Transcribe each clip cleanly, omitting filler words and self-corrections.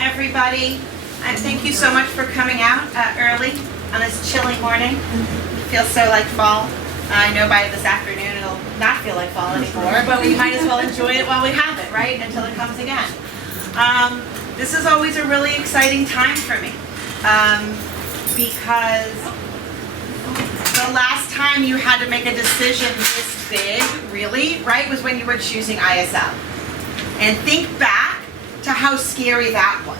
everybody. And thank you so much for coming out early on this chilly morning. It feels so like fall. I know by this afternoon it'll not feel like fall anymore, but we might as well enjoy it while we have it, right? Until it comes again. This is always a really exciting time for me because the last time you had to make a decision this big, really, right, was when you were choosing ISL. And think back to how scary that was.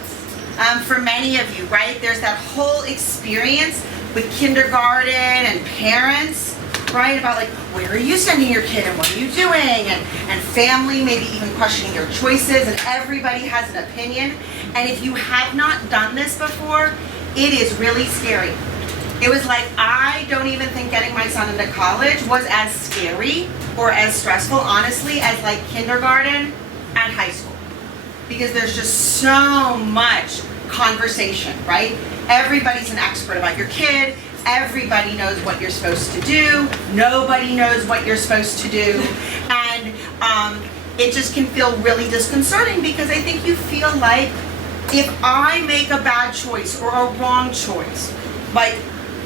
For many of you, right, there's that whole experience with kindergarten and parents, right, about like, where are you sending your kid and what are you doing? And family maybe even questioning your choices, and everybody has an opinion. And if you have not done this before, it is really scary. It was like, I don't even think getting my son into college was as scary or as stressful, honestly, as like kindergarten and high school. Because there's just so much conversation, right? Everybody's an expert about your kid. Everybody knows what you're supposed to do. Nobody knows what you're supposed to do. And it just can feel really disconcerting because I think you feel like if I make a bad choice or a wrong choice, like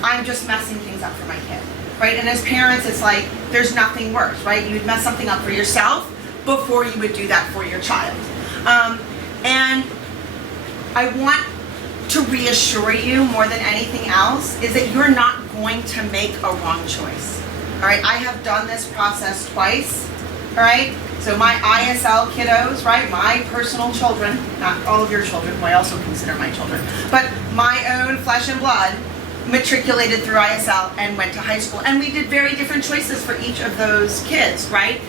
I'm just messing things up for my kid, right? And as parents, it's like there's nothing worse, right? You'd mess something up for yourself before you would do that for your child. And I want to reassure you more than anything else is that you're not going to make a wrong choice. All right, I have done this process twice. All right, so my ISL kiddos, right, my personal children, not all of your children, who I also consider my children, but my own flesh and blood matriculated through ISL and went to high school. And we did very different choices for each of those kids, right?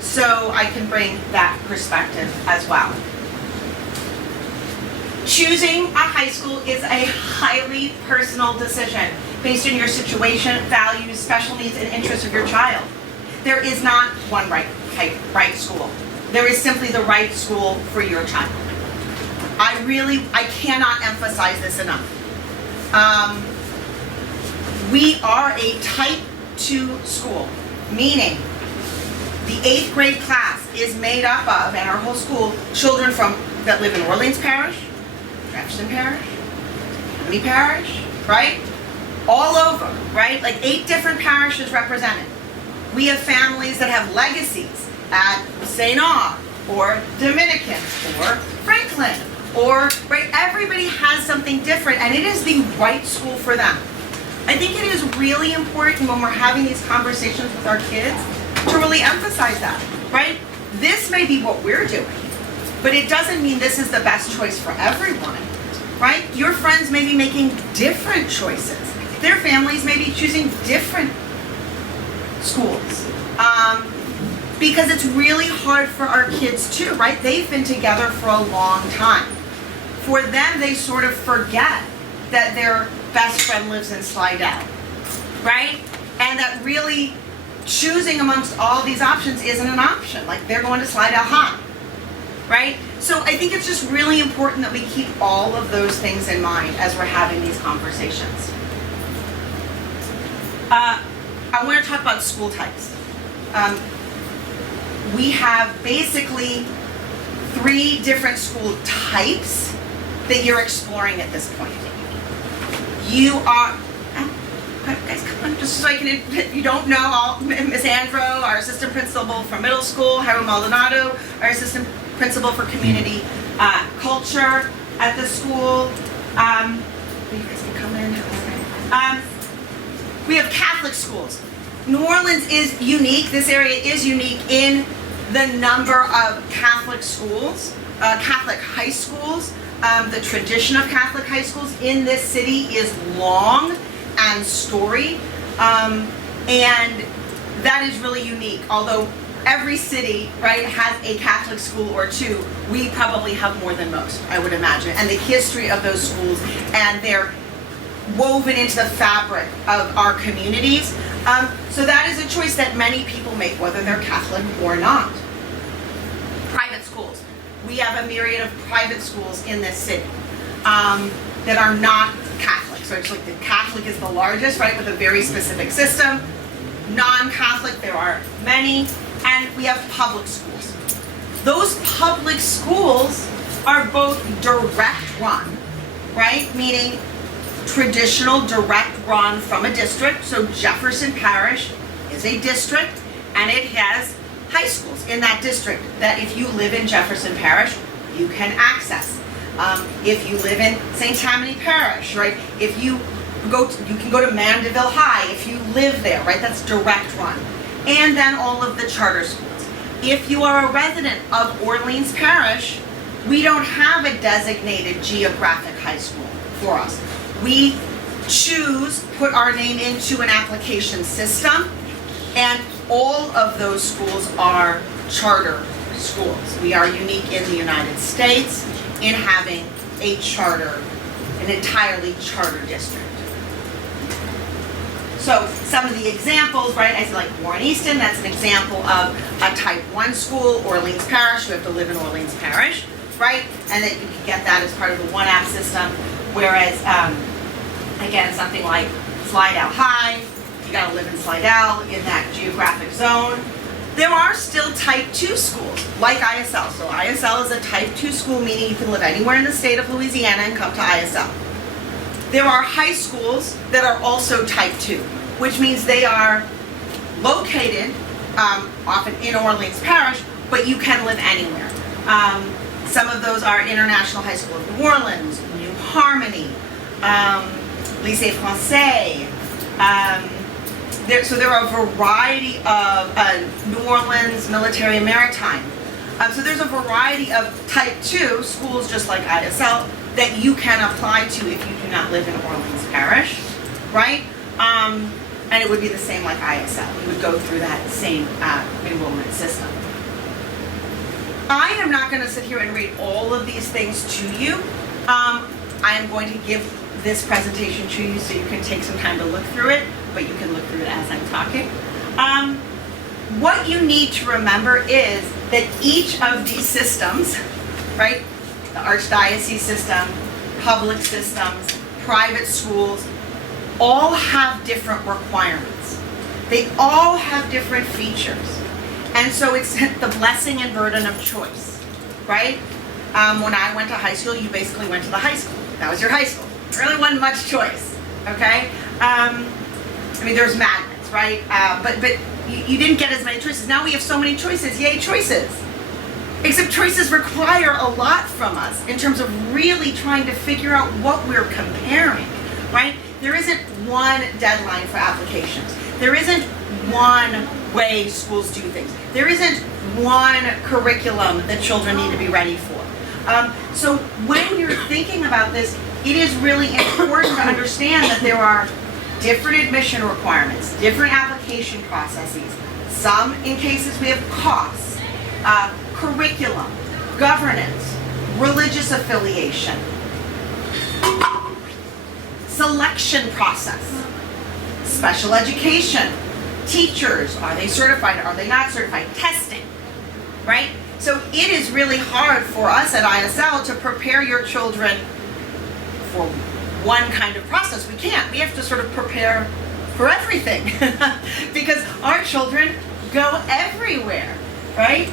So I can bring that perspective as well. Choosing a high school is a highly personal decision based on your situation, values, special needs, and interests of your child. There is not one right school. There is simply the right school for your child. I cannot emphasize this enough. We are a type 2 school, meaning the 8th grade class is made up of, and our whole school, children that live in Orleans Parish, Jefferson Parish, Lee Parish, right? All over, right? Like 8 different parishes represented. We have families that have legacies at St. Aug, or Dominican, or Franklin, or, right? Everybody has something different, and it is the right school for them. I think it is really important when we're having these conversations with our kids to really emphasize that, right? This may be what we're doing, but it doesn't mean this is the best choice for everyone, right? Your friends may be making different choices. Their families may be choosing different schools. Because it's really hard for our kids too, right? They've been together for a long time. For them, they sort of forget that their best friend lives in Slidell, right? And that really choosing amongst all these options isn't an option. Like they're going to Slidell High, right? So I think it's just really important that we keep all of those things in mind as we're having these conversations. I want to talk about school types. We have basically 3 different school types that you're exploring at this point. You are, guys, come on, just so I can, if you don't know, Miss Andro, our assistant principal for middle school, Jairo Maldonado, our assistant principal for community culture at the school. You guys can come in. We have Catholic schools. New Orleans is unique. This area is unique in the number of Catholic schools, Catholic high schools. The tradition of Catholic high schools in this city is long and storied, and that is really unique. Although every city, right, has a Catholic school or 2, we probably have more than most, I would imagine. And the history of those schools, and they're woven into the fabric of our communities. So that is a choice that many people make, whether they're Catholic or not. Private schools. We have a myriad of private schools in this city that are not Catholic. So it's like the Catholic is the largest, right, with a very specific system. Non-Catholic, there are many. And we have public schools. Those public schools are both direct run, right? Meaning traditional direct run from a district. So Jefferson Parish is a district, and it has high schools in that district that if you live in Jefferson Parish, you can access. If you live in St. Tammany Parish, right? If you you can go to Mandeville High if you live there, right? That's direct run. And then all of the charter schools. If you are a resident of Orleans Parish, we don't have a designated geographic high school for us. We put our name into an application system, and all of those schools are charter schools. We are unique in the United States in having an entirely charter district. So some of the examples, right, I said like Warren Easton, that's an example of a type 1 school. Orleans Parish, you have to live in Orleans Parish, right? And then you can get that as part of the one app system. Whereas, again, something like Slidell High, you gotta live in Slidell in that geographic zone. There are still type 2 schools, like ISL. So ISL is a type 2 school, meaning you can live anywhere in the state of Louisiana and come to ISL. There are high schools that are also type 2, which means they are located often in Orleans Parish, but you can live anywhere. Some of those are International High School of New Orleans, New Harmony, Lycée Français. So there are a variety of New Orleans Military and Maritime. So there's a variety of type 2 schools, just like ISL, that you can apply to if you do not live in Orleans Parish, right? And it would be the same like ISL. You would go through that same enrollment system. I am not going to sit here and read all of these things to you. I am going to give this presentation to you so you can take some time to look through it, but you can look through it as I'm talking. What you need to remember is that each of these systems, right, the Archdiocese system, public systems, private schools, all have different requirements. They all have different features. And so it's the blessing and burden of choice, right? When I went to high school, you basically went to the high school. That was your high school. There really wasn't much choice, okay? I mean, there's magnets, right? But you didn't get as many choices. Now we have so many choices. Yay, choices. Except choices require a lot from us in terms of really trying to figure out what we're comparing, right? There isn't one deadline for applications. There isn't one way schools do things. There isn't one curriculum that children need to be ready for. So when you're thinking about this, it is really important to understand that there are different admission requirements, different application processes. Some, in cases, we have costs, curriculum, governance, religious affiliation, selection process, special education, teachers, are they certified, are they not certified, testing, right? So it is really hard for us at ISL to prepare your children for one kind of process. We can't. We have to sort of prepare for everything because our children go everywhere, right?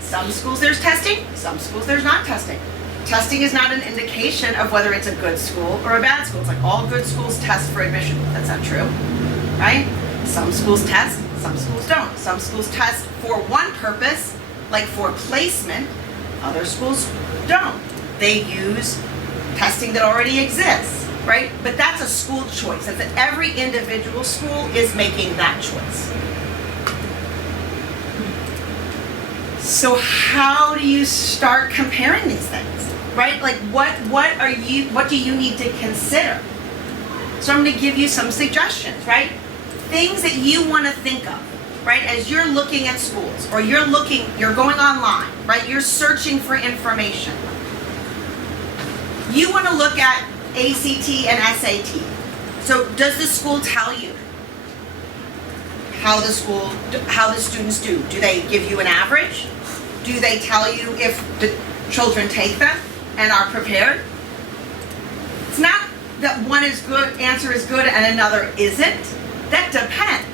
Some schools there's testing, some schools there's not testing. Testing is not an indication of whether it's a good school or a bad school. It's like all good schools test for admission. That's not true, right? Some schools test, some schools don't. Some schools test for one purpose, like for placement. Other schools don't. They use testing that already exists, right? But that's a school choice. That's that every individual school is making that choice. So how do you start comparing these things, right? Like what do you need to consider? So I'm going to give you some suggestions, right? Things that you want to think of, right? As you're looking at schools or you're going online, right? You're searching for information. You want to look at ACT and SAT. So does the school tell you how the students do? Do they give you an average? Do they tell you if the children take them and are prepared? It's not that one is good, answer is good and another isn't. That depends,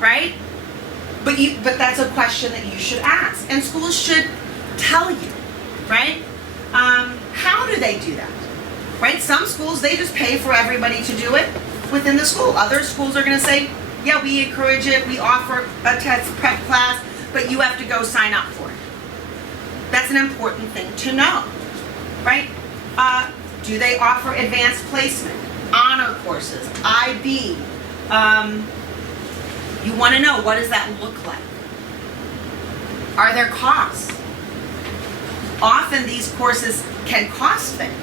right? But that's a question that you should ask, and schools should tell you, right? How do they do that? Right? Some schools, they just pay for everybody to do it within the school. Other schools are going to say, yeah, we encourage it, we offer a test prep class, but you have to go sign up for it. That's an important thing to know, right? Do they offer advanced placement, honor courses, IB? You want to know, what does that look like? Are there costs? Often these courses can cost things.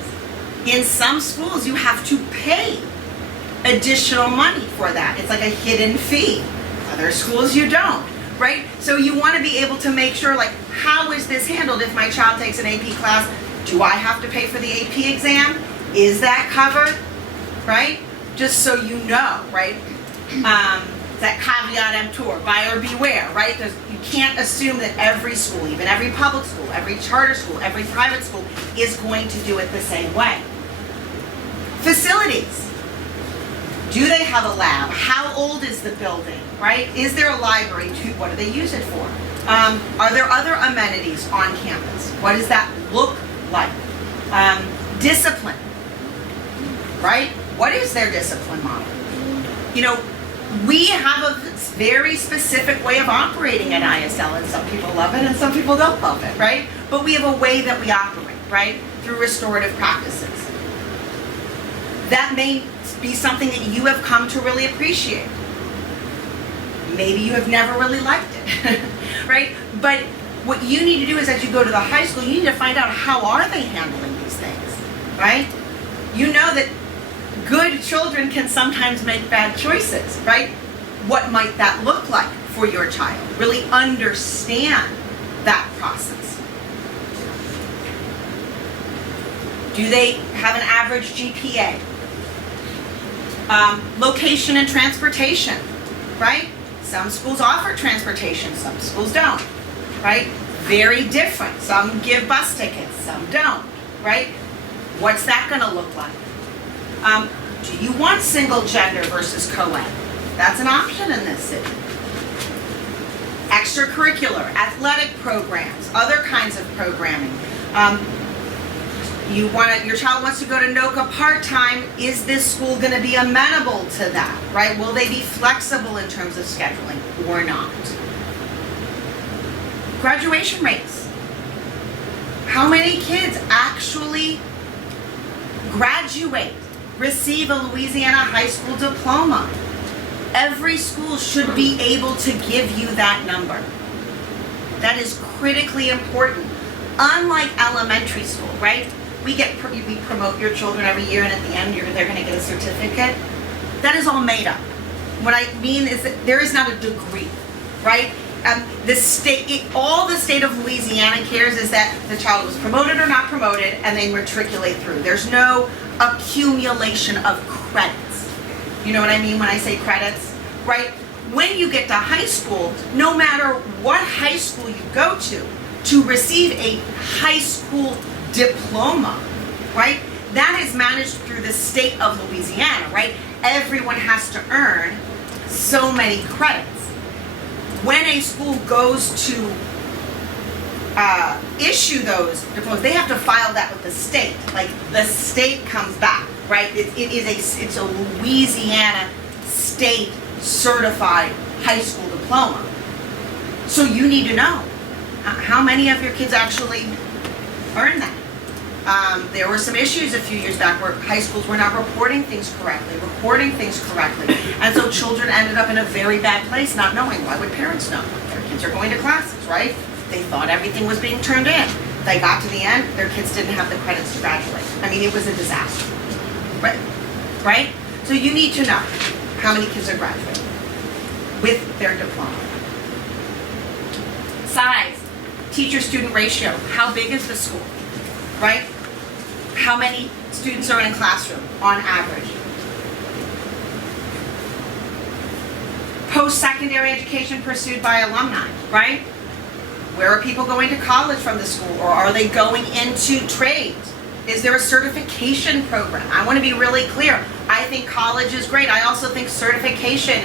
In some schools, you have to pay additional money for that. It's like a hidden fee. Other schools, you don't, right? So you want to be able to make sure, like, how is this handled if my child takes an AP class? Do I have to pay for the AP exam? Is that covered, right? Just so you know, right? That caveat emptor, buyer beware, right? You can't assume that every school, even every public school, every charter school, every private school is going to do it the same way. Facilities. Do they have a lab? How old is the building, right? Is there a library? What do they use it for? Are there other amenities on campus? What does that look like? Discipline, right? What is their discipline model? You know, we have a very specific way of operating at ISL, and some people love it and some people don't love it, right? But we have a way that we operate, right? Through restorative practices. That may be something that you have come to really appreciate. Maybe you have never really liked it, right? But what you need to do is, as you go to the high school, you need to find out, how are they handling these things, right? You know that good children can sometimes make bad choices, right? What might that look like for your child? Really understand that process. Do they have an average GPA? Location and transportation, right? Some schools offer transportation, some schools don't, right? Very different. Some give bus tickets, some don't, right? What's that going to look like? Do you want single gender versus co-ed? That's an option in this city. Extracurricular, athletic programs, other kinds of programming. Your child wants to go to NOCA part-time. Is this school going to be amenable to that, right? Will they be flexible in terms of scheduling or not? Graduation rates. How many kids actually graduate, receive a Louisiana high school diploma? Every school should be able to give you that number. That is critically important. Unlike elementary school, right? We promote your children every year, and at the end they're going to get a certificate. That is all made up. What I mean is that there is not a degree, right? All the state of Louisiana cares is that the child was promoted or not promoted, and they matriculate through. There's no accumulation of credits. You know what I mean when I say credits, right? When you get to high school, no matter what high school you go to receive a high school diploma, right? That is managed through the state of Louisiana, right? Everyone has to earn so many credits. When a school goes to issue those diplomas, they have to file that with the state. Like, the state comes back, right? It's a Louisiana state certified high school diploma. So you need to know how many of your kids actually earn that. There were some issues a few years back where high schools were not reporting things correctly, and so children ended up in a very bad place, not knowing. Why would parents know? Their kids are going to classes, right? They thought everything was being turned in. They got to the end, their kids didn't have the credits to graduate. I mean, it was a disaster, right? So you need to know how many kids are graduating with their diploma. Size, teacher-student ratio. How big is the school, right? How many students are in a classroom on average? Post-secondary education pursued by alumni, right? Where are people going to college from the school, or are they going into trades? Is there a certification program? I want to be really clear. I think college is great. I also think certification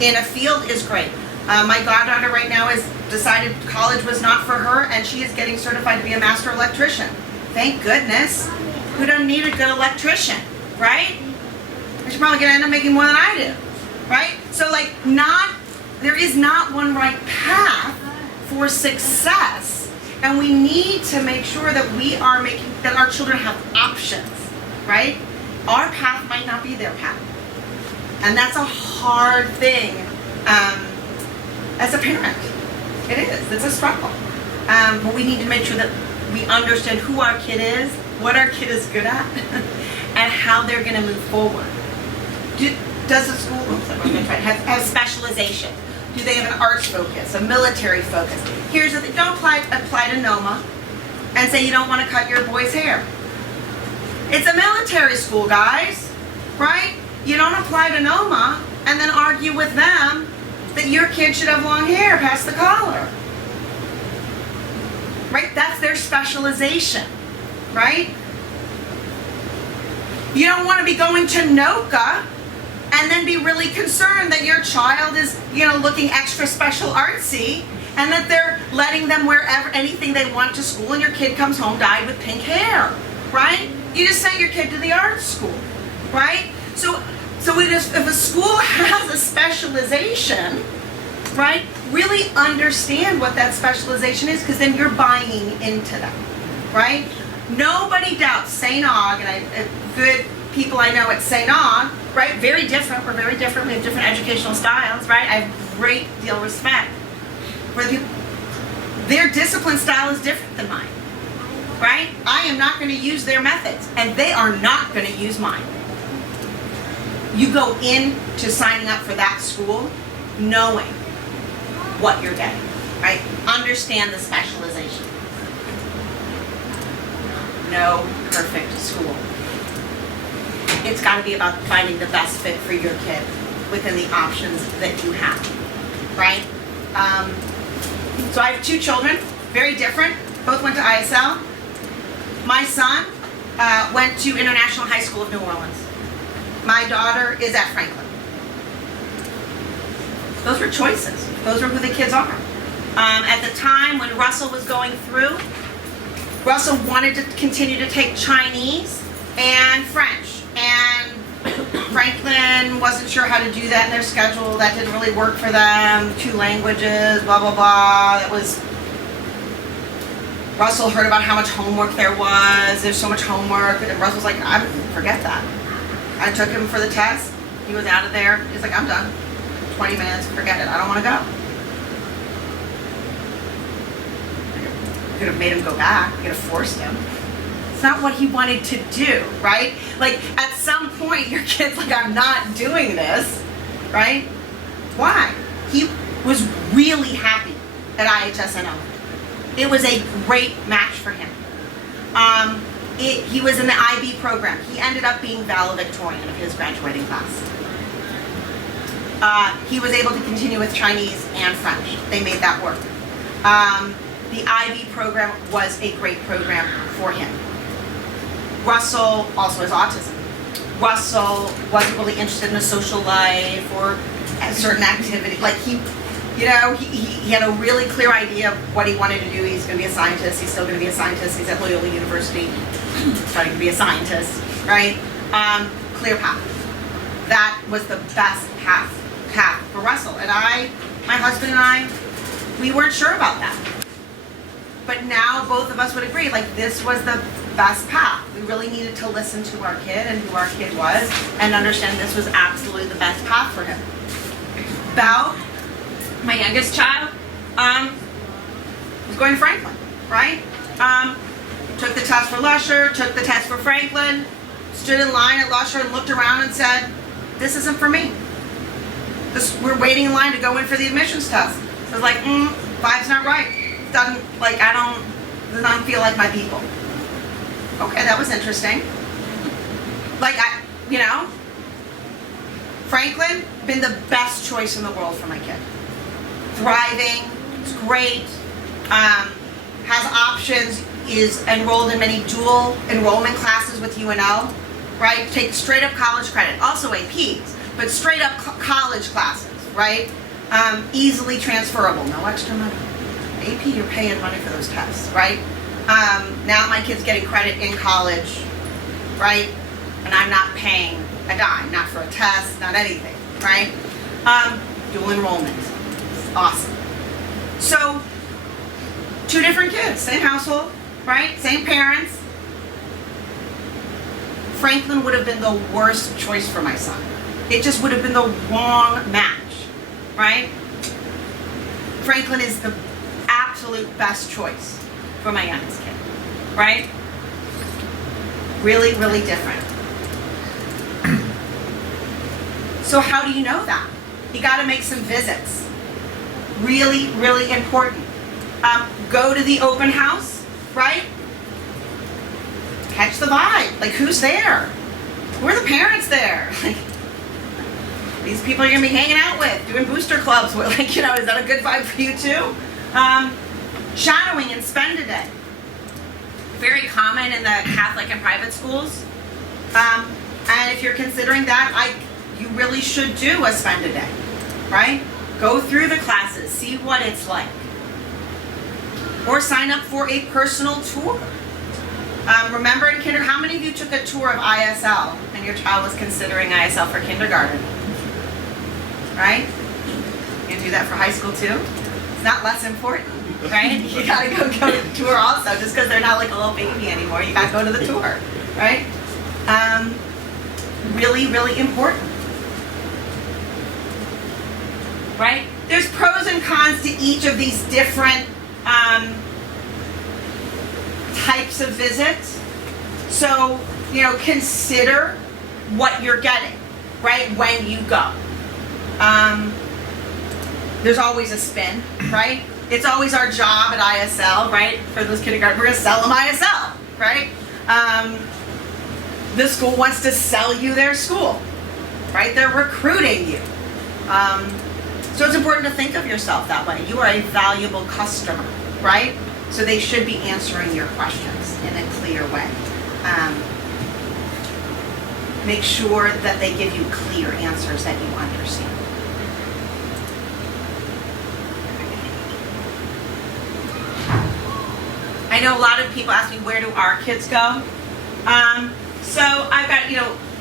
in a field is great. My goddaughter right now has decided college was not for her, and she is getting certified to be a master electrician. Thank goodness. Who doesn't need a good electrician, right? But you're probably gonna end up making more than I do, right? So like there is not one right path for success, and we need to make sure that that our children have options, right? Our path might not be their path. And that's a hard thing as a parent. It is, it's a struggle. But we need to make sure that we understand who our kid is, what our kid is good at, and how they're gonna move forward. Does the school have specialization? Do they have an arts focus, a military focus? Here's the thing, don't apply to NOMA and say you don't want to cut your boy's hair. It's a military school, guys, right? You don't apply to NOMA and then argue with them that your kid should have long hair past the collar. Right? That's their specialization, right? You don't want to be going to NOCA and then be really concerned that your child is, looking extra special artsy and that they're letting them wear anything they want to school and your kid comes home dyed with pink hair, right? You just sent your kid to the art school, right? So if a school has a specialization, right, really understand what that specialization is, because then you're buying into them, right? Nobody doubts St. Aug, and good people I know at St. Aug, right, very different, we're very different, we have different educational styles, right? I have great deal of respect for the people. Their discipline style is different than mine, right? I am not going to use their methods, and they are not going to use mine. You go into signing up for that school knowing what you're getting, right? Understand the specialization. No perfect school. It's got to be about finding the best fit for your kid within the options that you have, right? So I have two children, very different. Both went to ISL. My son went to International High School of New Orleans. My daughter is at Franklin. Those were choices. Those were who the kids are. At the time when Russell was going through, Russell wanted to continue to take Chinese and French. And Franklin wasn't sure how to do that in their schedule. That didn't really work for them. 2 languages, blah, blah, blah. Russell heard about how much homework there was. There's so much homework. And Russell's like, forget that. I took him for the test. He was out of there. He's like, I'm done. 20 minutes, forget it. I don't want to go. Could have made him go back. Could have forced him. It's not what he wanted to do, right? Like, at some point, your kid's like, I'm not doing this, right? Why? He was really happy at IHSNO. It was a great match for him. He was in the IB program. He ended up being valedictorian of his graduating class. He was able to continue with Chinese and French. They made that work. The IB program was a great program for him. Russell also has autism. Russell wasn't really interested in a social life or a certain activity. Like he had a really clear idea of what he wanted to do. He's going to be a scientist. He's still going to be a scientist. He's at Loyola University studying to be a scientist, right? Clear path. That was the best path for Russell. And my husband and I, we weren't sure about that. But now both of us would agree, like, this was the best path. We really needed to listen to our kid and who our kid was and understand this was absolutely the best path for him. Belle, my youngest child, was going to Franklin, right? Took the test for Lusher, took the test for Franklin, stood in line at Lusher and looked around and said, this isn't for me. We're waiting in line to go in for the admissions test. So I was like, vibe's not right. Doesn't feel like my people. Okay, that was interesting. Like, Franklin, been the best choice in the world for my kid. Thriving, it's great, has options, is enrolled in many dual enrollment classes with UNO, right? Take straight up college credit, also APs, but straight up college classes, right? Easily transferable, no extra money. AP, you're paying money for those tests, right? Now my kid's getting credit in college, right? And I'm not paying a dime, not for a test, not anything, right? Dual enrollment, awesome. So, 2 different kids, same household, right? Same parents. Franklin would have been the worst choice for my son. It just would have been the wrong match, right? Franklin is the absolute best choice for my youngest kid, right? Really, really different. So how do you know that? You got to make some visits. Really, really important. Go to the open house, right? Catch the vibe. Like, who's there? Who are the parents there? Like, these people you're gonna be hanging out with, doing booster clubs with. Like, is that a good vibe for you too? Shadowing and spend a day. Very common in the Catholic and private schools. And if you're considering that, you really should do a spend a day, right? Go through the classes, see what it's like. Or sign up for a personal tour. Remember in kindergarten, how many of you took a tour of ISL and your child was considering ISL for kindergarten? Right? You can do that for high school too. It's not less important, right? You gotta go to the tour also, just because they're not like a little baby anymore. You gotta go to the tour, right? Really, really important. Right? There's pros and cons to each of these different types of visits. So, consider what you're getting, right, when you go. There's always a spin, right? It's always our job at ISL, right? For those kindergarten, we're going to sell them ISL, right? The school wants to sell you their school, right? They're recruiting you. So it's important to think of yourself that way. You are a valuable customer, right? So they should be answering your questions in a clear way. Make sure that they give you clear answers that you understand. I know a lot of people ask me, where do our kids go? So I've got,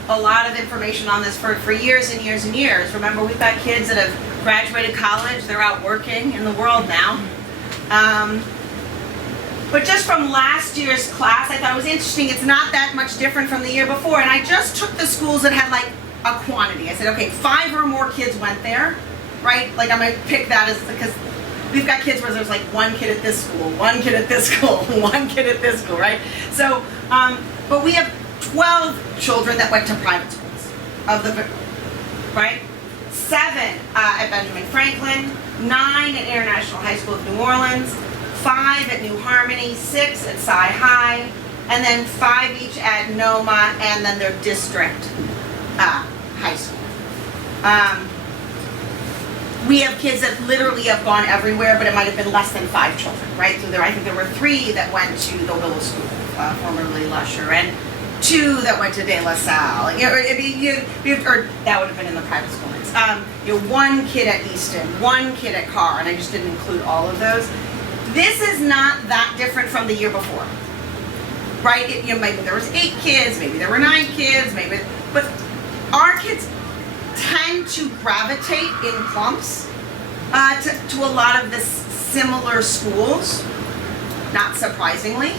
a lot of information on this for years and years and years. Remember, we've got kids that have graduated college. They're out working in the world now. But just from last year's class, I thought it was interesting. It's not that much different from the year before. And I just took the schools that had like a quantity. I said, okay, 5 or more kids went there, right? Like I'm going to pick that as, because we've got kids where there's like 1 kid at this school, 1 kid at this school, 1 kid at this school, right? So, but we have 12 children that went to private schools, right? 7 at Benjamin Franklin, 9 at International High School of New Orleans, 5 at New Harmony, 6 at Sci High, and then 5 each at Noma, and then their district high school. We have kids that literally have gone everywhere, but it might have been less than 5 children, right? So I think there were 3 that went to the Willow School, formerly Lusher, and 2 that went to De La Salle. Or that would have been in the private school mix. 1 kid at Easton, 1 kid at Carr, and I just didn't include all of those. This is not that different from the year before, right? Maybe there was 8 kids, maybe there were 9 kids, but our kids tend to gravitate in clumps to a lot of the similar schools, not surprisingly.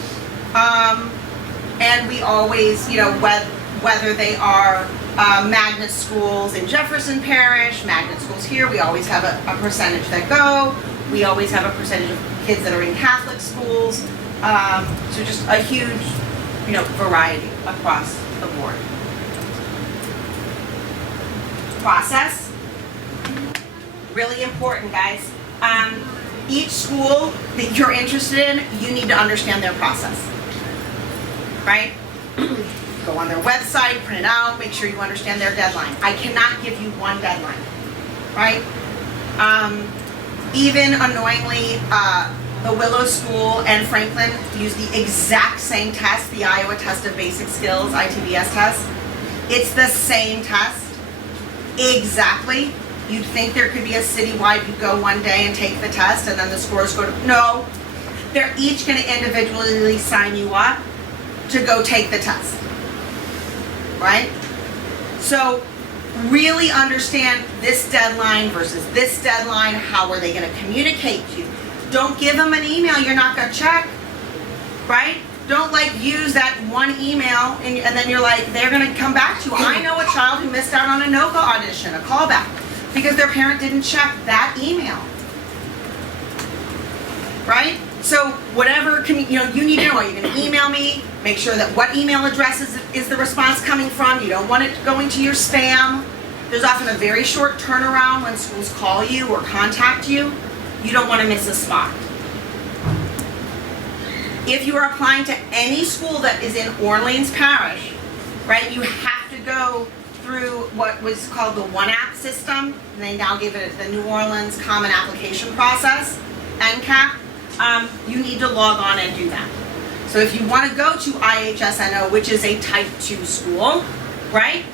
And we always, whether they are magnet schools in Jefferson Parish, magnet schools here, we always have a percentage that go. We always have a percentage of kids that are in Catholic schools. So just a huge, variety across the board. Process, really important, guys. Each school that you're interested in, you need to understand their process, right? Go on their website, print it out, make sure you understand their deadline. I cannot give you one deadline, right? Even annoyingly, the Willow School and Franklin use the exact same test, the Iowa Test of Basic Skills, ITBS test. It's the same test. Exactly. You'd think there could be a citywide, you go one day and take the test and then the scores go to, no. they're each going to individually sign you up to go take the test, right? So really understand this deadline versus this deadline. How are they going to communicate to you? Don't give them an email you're not going to check, right? Don't like use that one email and then you're like, they're going to come back to you. I know a child who missed out on a no-go audition, a callback, because their parent didn't check that email, right? So whatever, you need to know, you're going to email me, make sure that what email address is the response coming from. You don't want it going to your spam. There's often a very short turnaround when schools call you or contact you. You don't want to miss a spot. If you are applying to any school that is in Orleans Parish, right, you have to go through what was called the One App system, and they now give it the New Orleans Common Application Process, NCAP. You need to log on and do that. So if you want to go to IHSNO, which is a Type 2 school, right,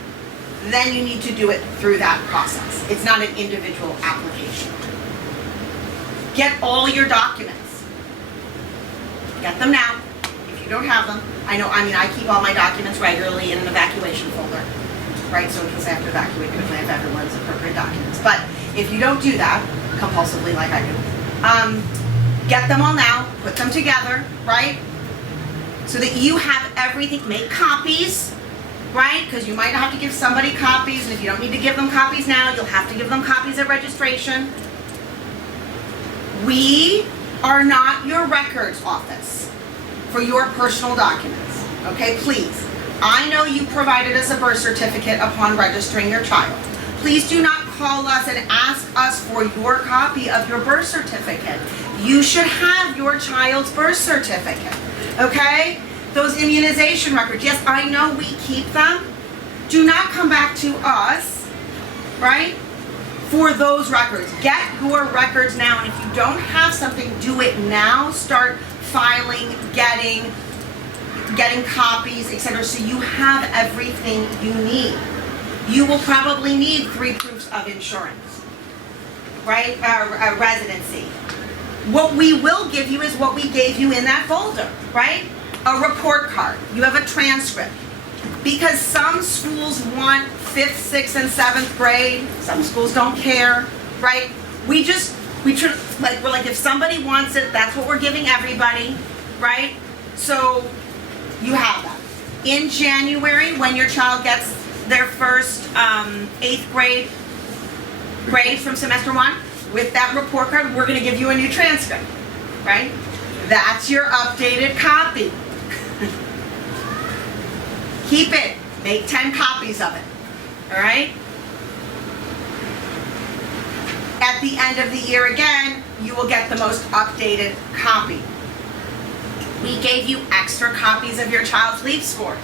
then you need to do it through that process. It's not an individual application. Get all your documents. Get them now, if you don't have them. I keep all my documents regularly in an evacuation folder, right? So in case I have to evacuate, if I have everyone's appropriate documents. But if you don't do that, compulsively like I do, get them all now, put them together, right? So that you have everything, make copies, right? Because you might have to give somebody copies, and if you don't need to give them copies now, you'll have to give them copies at registration. We are not your records office for your personal documents, okay? Please, I know you provided us a birth certificate upon registering your child. Please do not call us and ask us for your copy of your birth certificate. You should have your child's birth certificate, okay? Those immunization records, yes, I know we keep them. Do not come back to us, right, for those records. Get your records now, and if you don't have something, do it now. Start filing, getting copies, etc., so you have everything you need. You will probably need 3 proofs of insurance, right, residency. What we will give you is what we gave you in that folder, right? A report card. You have a transcript. Because some schools want 5th, 6th, and 7th grade. Some schools don't care, right? We're like, if somebody wants it, that's what we're giving everybody, right? So you have that. In January, when your child gets their first 8th grade from semester 1, with that report card, we're going to give you a new transcript, right? That's your updated copy. Keep it. Make 10 copies of it. All right? At the end of the year again, you will get the most updated copy. We gave you extra copies of your child's LEAP scores.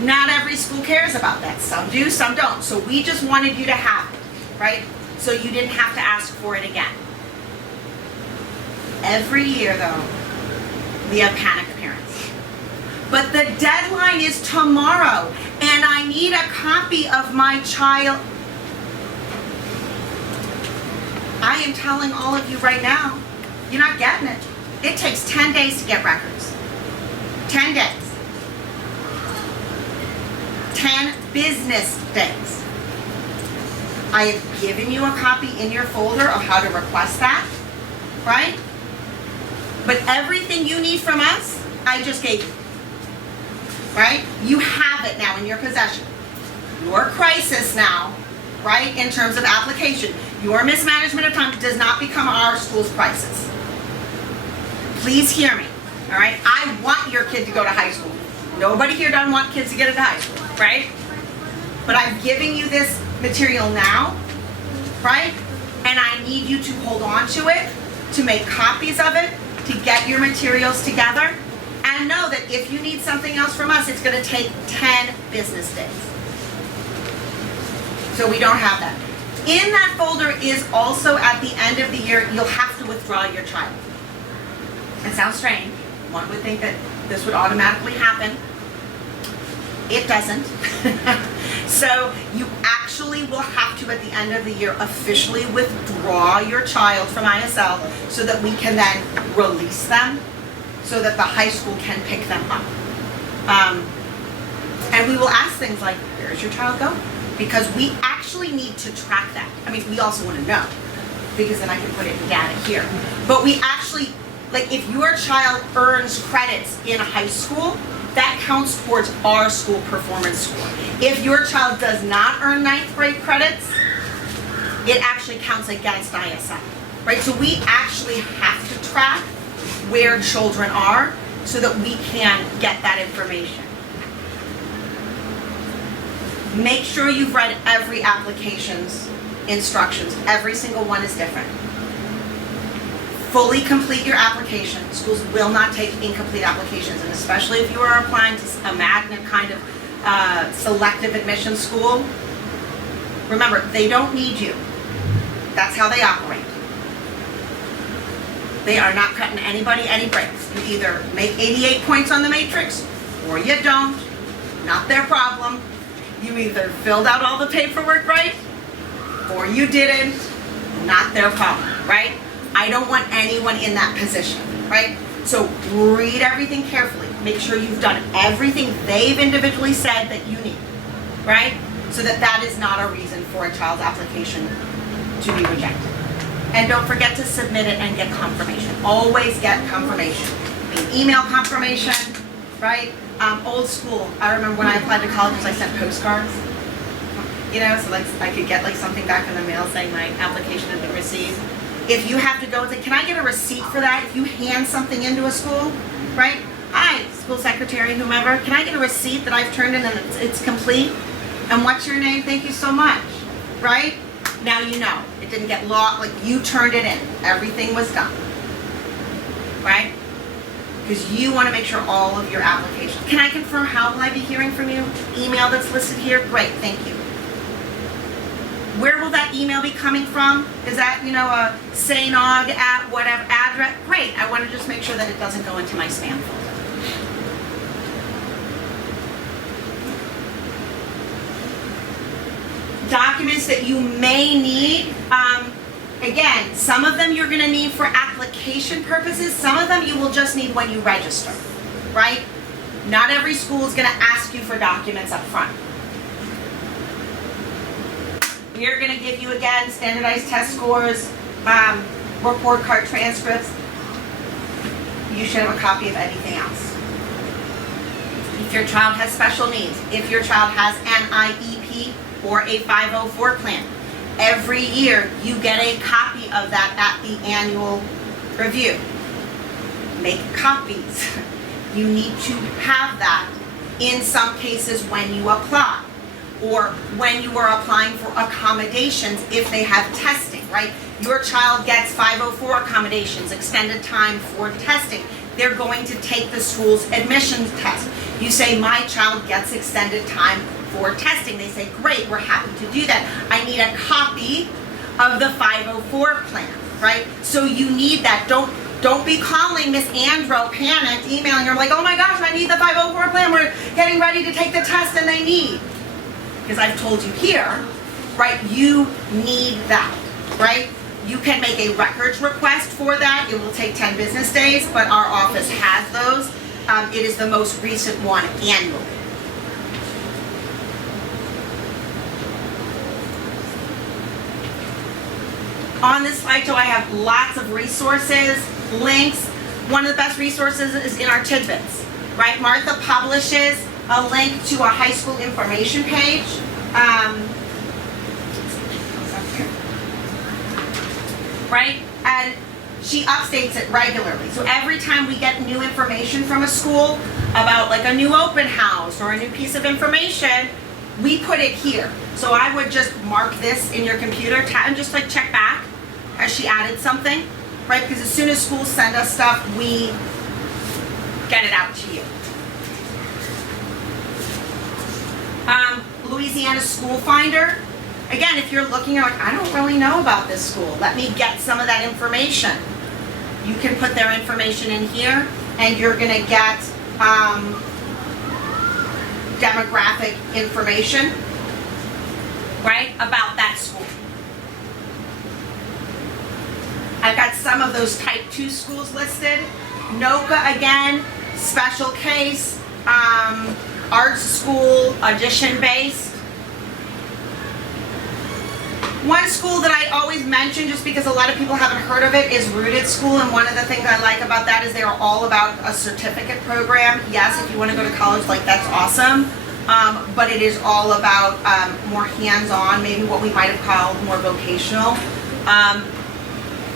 Not every school cares about that. Some do, some don't. So we just wanted you to have it, right? So you didn't have to ask for it again. Every year, though, we have panicked parents. But the deadline is tomorrow, and I need a copy of my child. I am telling all of you right now, you're not getting it. It takes 10 days to get records. 10 days. 10 business days. I have given you a copy in your folder of how to request that, right? But everything you need from us, I just gave you. Right? You have it now in your possession. Your crisis now, right, in terms of application, your mismanagement of time does not become our school's crisis. Please hear me, all right? I want your kid to go to high school. Nobody here doesn't want kids to get into high school, right? But I'm giving you this material now, right? And I need you to hold on to it, to make copies of it, to get your materials together. And know that if you need something else from us, it's going to take 10 business days. So we don't have that. In that folder is also, at the end of the year, you'll have to withdraw your child. It sounds strange. One would think that this would automatically happen. It doesn't. So you actually will have to, at the end of the year, officially withdraw your child from ISL so that we can then release them so that the high school can pick them up. And we will ask things like, where's your child go? Because we actually need to track that. I mean, we also want to know, because then I can put it in data here. But we actually, like if your child earns credits in high school, that counts towards our school performance score. If your child does not earn 9th grade credits, it actually counts against ISL, right? So we actually have to track where children are so that we can get that information. Make sure you've read every application's instructions. Every single one is different. Fully complete your application. Schools will not take incomplete applications, and especially if you are applying to a magnet kind of selective admission school, remember, they don't need you. That's how they operate. They are not cutting anybody any breaks. You either make 88 points on the matrix or you don't. Not their problem. You either filled out all the paperwork right or you didn't. Not their problem, right? I don't want anyone in that position, right? So read everything carefully. Make sure you've done everything they've individually said that you need, right? So that is not a reason for a child's application to be rejected. And don't forget to submit it and get confirmation. Always get confirmation. I mean, email confirmation, right? Old school. I remember when I applied to colleges, I sent postcards. You know, so like I could get like something back in the mail saying my application had been received. If you have to go and say, can I get a receipt for that? If you hand something into a school, right? Hi, school secretary, whomever, can I get a receipt that I've turned in and it's complete? And what's your name? Thank you so much, right? Now you know. It didn't get lost, like you turned it in. Everything was done, right? Because you want to make sure all of your applications. Can I confirm how will I be hearing from you? Email that's listed here? Great, thank you. Where will that email be coming from? Is that, you know, a saynog at whatever address? Great, I want to just make sure that it doesn't go into my spam folder. Documents that you may need. Again, some of them you're going to need for application purposes. Some of them you will just need when you register, right? Not every school is going to ask you for documents up front. We are going to give you, again, standardized test scores, report card transcripts. You should have a copy of anything else. If your child has special needs, if your child has an IEP or a 504 plan, every year you get a copy of that at the annual review. Make copies. You need to have that in some cases when you apply, or when you are applying for accommodations if they have testing, right? Your child gets 504 accommodations, extended time for testing. They're going to take the school's admissions test. You say, my child gets extended time for testing. They say, great, we're happy to do that. I need a copy of the 504 plan, right? So you need that. Don't be calling Miss Andro panicked, emailing her like, oh my gosh, I need the 504 plan. We're getting ready to take the test and they need. Because I've told you here, right, you need that, right? You can make a records request for that. It will take 10 business days, but our office has those. It is the most recent one annually. On this slideshow, I have lots of resources, links. One of the best resources is in our tidbits, right? Martha publishes a link to a high school information page. Right? And she updates it regularly. So every time we get new information from a school about like a new open house or a new piece of information, we put it here. So I would just mark this in your computer and just like check back. Has she added something? Right? Because as soon as schools send us stuff, we get it out to you. Louisiana School Finder. Again, if you're looking, you're like, I don't really know about this school. Let me get some of that information. You can put their information in here, and you're going to get demographic information, right, about that school. I've got some of those type 2 schools listed. NOCA again, special case, art school, audition based. One school that I always mention, just because a lot of people haven't heard of it, is Rooted School, and one of the things I like about that is they are all about a certificate program. Yes, if you want to go to college, like, that's awesome, but it is all about more hands-on, maybe what we might have called more vocational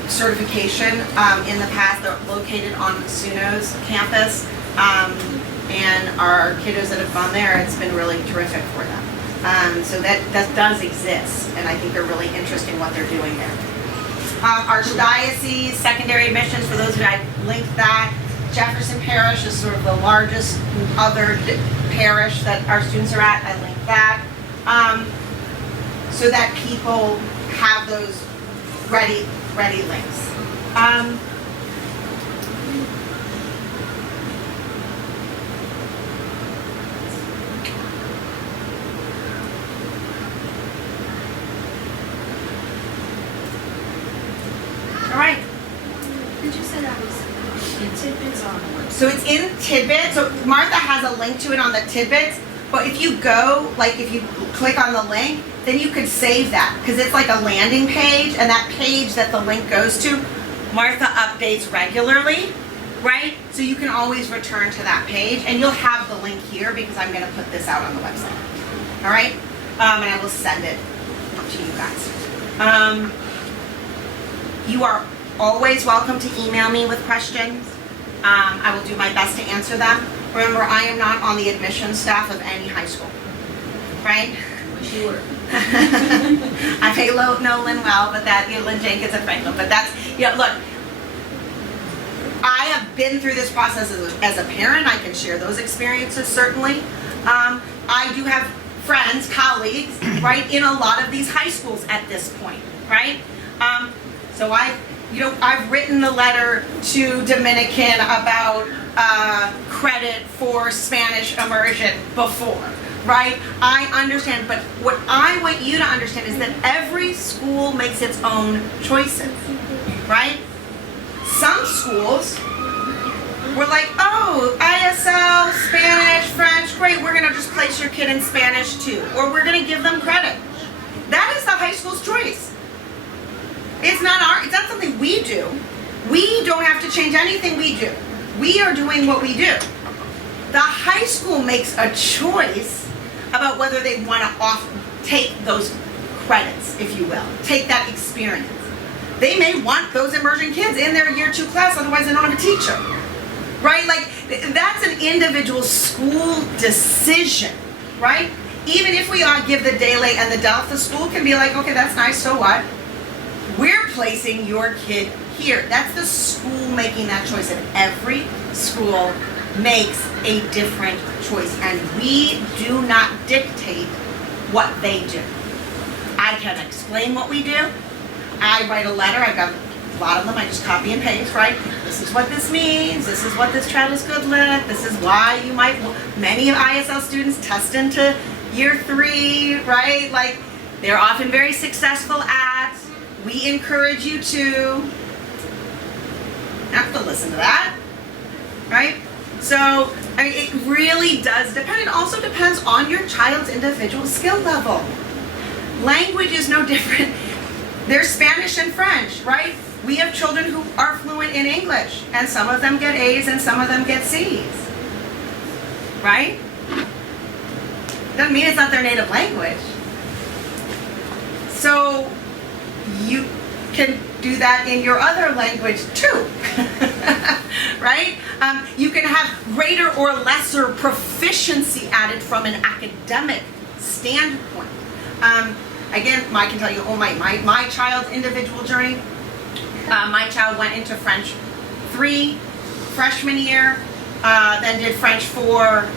certification. In the past, they're located on Suno's campus, and our kiddos that have gone there, it's been really terrific for them. So that does exist, and I think they're really interesting what they're doing there. Archdiocese, secondary admissions, for those of you, I linked that. Jefferson Parish is sort of the largest other parish that our students are at. I linked that. So that people have those ready links. All right. Did you say that was in Tidbits on the website? So it's in Tidbits. So Martha has a link to it on the Tidbits. But if you go, like if you click on the link, then you could save that, because it's like a landing page, and that page that the link goes to, Martha updates regularly, right? So you can always return to that page, and you'll have the link here because I'm going to put this out on the website. All right? And I will send it to you guys. You are always welcome to email me with questions. I will do my best to answer them. Remember, I am not on the admissions staff of any high school, right? Wish you were. I pay Nolan well, but that, Lynn Jenkins at Franklin, but that's, look, I have been through this process as a parent. I can share those experiences, certainly. I do have friends, colleagues, right, in a lot of these high schools at this point, right? So I've written the letter to Dominican about credit for Spanish immersion before, right? I understand, but what I want you to understand is that every school makes its own choices, right? Some schools were like, oh, ISL, Spanish, French, great, we're gonna just place your kid in Spanish too, or we're gonna give them credit. That is the high school's choice. It's not something we do. We don't have to change anything we do. We are doing what we do. The high school makes a choice about whether they want to take those credits, if you will, take that experience. They may want those immersion kids in their year 2 class, otherwise they don't have a teacher, right? Like, that's an individual school decision, right? Even if we give the Dele and the Delph, the school can be like, okay, that's nice, so what? We're placing your kid here. That's the school making that choice, and every school makes a different choice, and we do not dictate what they do. I can explain what we do. I write a letter. I've got a lot of them. I just copy and paste, right? This is what this means. This is what this child is good at. This is why you might, many ISL students test into year 3, right? Like, they're often very successful at. We encourage you to have to listen to that, right? So, I mean, it really does depend. It also depends on your child's individual skill level. Language is no different. There's Spanish and French, right? We have children who are fluent in English, and some of them get A's and some of them get C's, right? Doesn't mean it's not their native language. So, you can do that in your other language too, right? You can have greater or lesser proficiency added from an academic standpoint. Again, I can tell you, my child's individual journey. My child went into French 3 freshman year, then did French 4,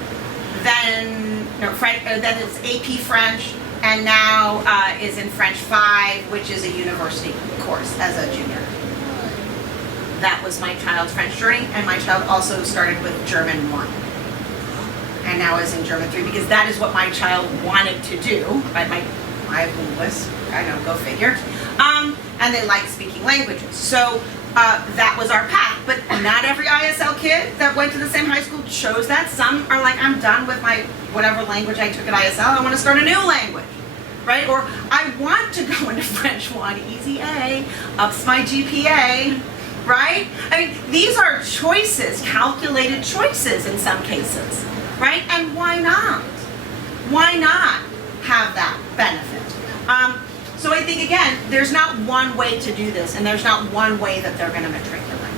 then it's AP French, and now is in French 5, which is a university course as a junior. That was my child's French journey, and my child also started with German 1. And now is in German 3, because that is what my child wanted to do, right? My linguist, I know, go figure. And they like speaking languages. So that was our path. But not every ISL kid that went to the same high school chose that. Some are like, I'm done with my whatever language I took at ISL. I want to start a new language, right? Or I want to go into French 1, easy A, ups my GPA, right? I mean, these are choices, calculated choices in some cases, right? And why not? Why not have that benefit? So I think, again, there's not one way to do this, and there's not one way that they're going to matriculate.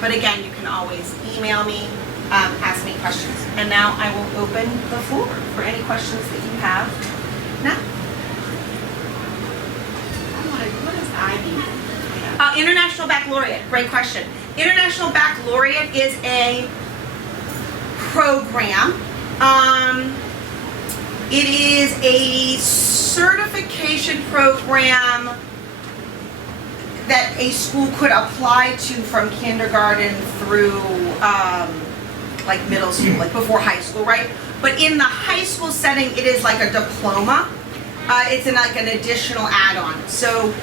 But again, you can always email me, ask me questions. And now I will open the floor for any questions that you have. Now? What is IB? International Baccalaureate, great question. International Baccalaureate is a program. It is a certification program that a school could apply to from kindergarten through like middle school, like before high school, right? But in the high school setting, it is like a diploma. It's like an additional add-on. So